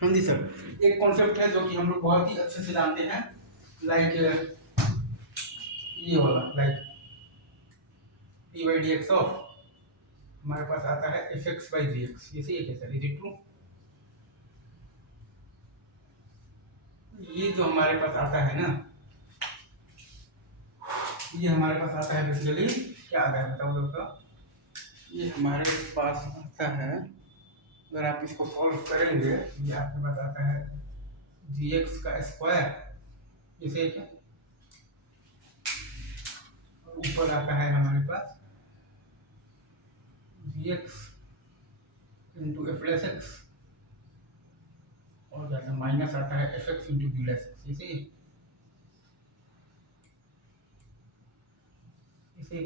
हाँ जी सर, एक कॉन्सेप्ट है जो कि हम लोग बहुत ही अच्छे से जानते हैं, लाइक ये वाला, like d by d x of हमारे पास आता है F x by g x. ये सही है क्या सर? Is it true? ये जो हमारे पास आता है ना, ये हमारे पास आता है बेसिकली क्या आता है बताओ दोस्तों? ये हमारे पास आता है, अगर आप इसको सॉल्व करेंगे, ये आपके पास आता है जी एक्स का स्क्वायर, इसे क्या, और ऊपर आता है हमारे पास G x into F plus X, और क्या माइनस आता है F X into B plus X. इसे इसे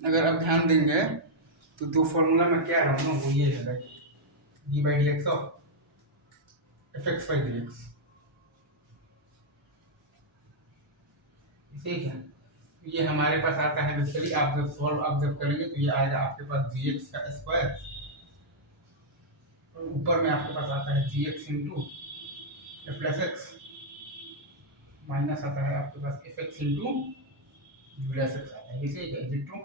अगर आप ध्यान देंगे तो दो फॉर्मूला में क्या रहा हूँ वो ये है, like d by d x of F x by d x. ठीक है, ये हमारे पास आता है बेसिकली, आप जब सॉल्व आप जब करेंगे तो ये आएगा आपके पास जी एक्स का स्क्वायर, और ऊपर में आपके पास आता है G x into F plus X, minus आता है आपके पास F X into B plus X आता है। ये सही है? Is it true?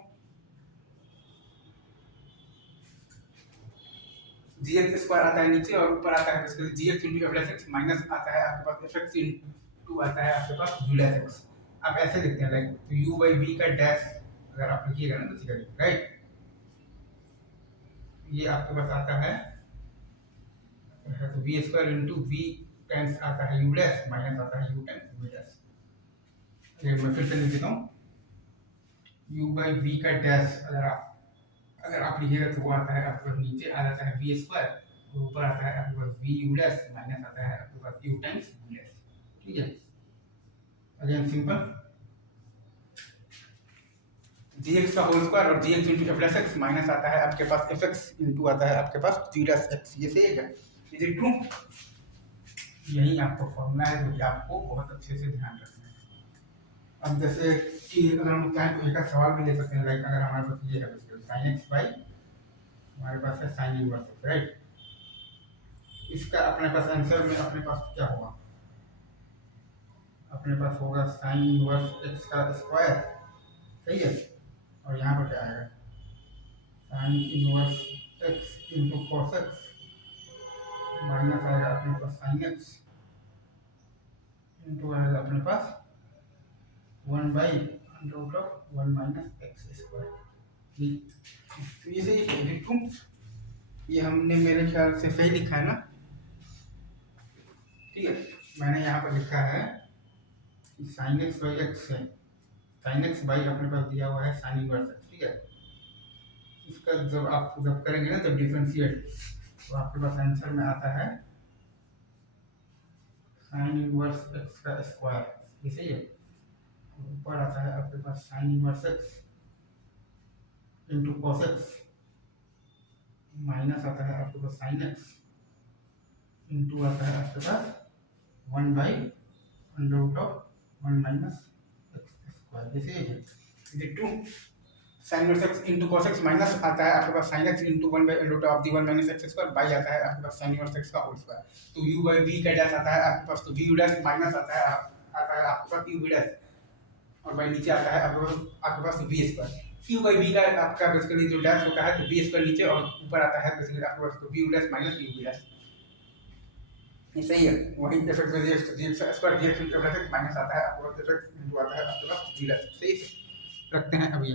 G x square आता है नीचे, और ऊपर आता है basically G x into F plus X, minus आता है आपके पास एफ एक्स इंटू आता है आपके पास बी प्लस एक्स। आप ऐसे लिखते हैं, लाइक तो यू बाई वी का डैश अगर आप लिखिएगा ना बेसिकली, राइट, ये आपके पास आता है तो v square into v times आता है यू डैश, माइनस आता है यू टाइम्स वी डैश। मैं फिर से लिख देता हूँ, यू बाई वी का डैश अगर आप लिखिएगा तो वो आता है आपके पास नीचे आ जाता है वी स्क्वायर, और ऊपर आता है आपके पास वी यू डैश, माइनस आता है आपके पास यू टाइम्स यू डैश। ठीक है, अगेन सिंपल, जी एक्स का होल स्क्वायर और G x into F plus X, minus आता है आपके पास एफ एक्स इंटू आता है आपके पास जी डैश एक्स। ये सही है? Is it true? यही आपका फॉर्मूला है जो कि आपको बहुत अच्छे से ध्यान रखना है। अब जैसे कि अगर हम चाहें तो एक सवाल भी ले सकते हैं, लाइक अगर हमारे पास ये है साइन एक्स बाई, हमारे पास है साइन इनवर्स एक्स, राइट, इसका अपने पास आंसर में अपने पास क्या होगा? अपने पास होगा साइन इनवर्स एक्स का स्क्वायर, सही है, और यहाँ पर क्या आएगा? Sine inverse x into cos x, minus आएगा अपने पास साइन एक्स इंटू आएगा अपने पास 1 by root of 1 minus x square. तो ये सही है? ट्रू? ये हमने मेरे ख्याल से सही लिखा है ना? ठीक है, मैंने यहाँ पर लिखा है कि साइन एक्स बाई एक्स है, साइन एक्स बाई अपने पास दिया हुआ है साइन इनवर्स एक्स। ठीक है, इसका जब आप जब करेंगे ना जब डिफरेंशिएट, तो आपके पास आंसर में आता है साइन इनवर्स एक्स का स्क्वायर। ये सही है? ऊपर आता है आपके पास sine inverse x into cos x, minus आता है आपके पास साइन एक्स इंटू आता है आपके पास 1 by under root of 1 minus x square. ये सही है? Is it true? Sine inverse x into cos x, minus आता है आपके पास sine x into 1 by root of the 1 minus x square, by आता है आपके पास साइन इनवर्स एक्स का होल स्क्वायर। तो u बाई v का डैश आता है आपके पास, तो v u डैश माइनस आता है आपके पास u v डैश, और बाई नीचे आता है आपके पास v square. u by v का आपका बेसिकली जो डैश होता है तो v स्क्वायर नीचे, और ऊपर आता है बेसिकली आपके पास तो v u dash minus u v dash. ये सही है? वही f x by g x square g x into f x minus आता है आपके पास एफ एक्स इंटू आता है आपके पास जी डैश। सही है? रखते हैं अभी।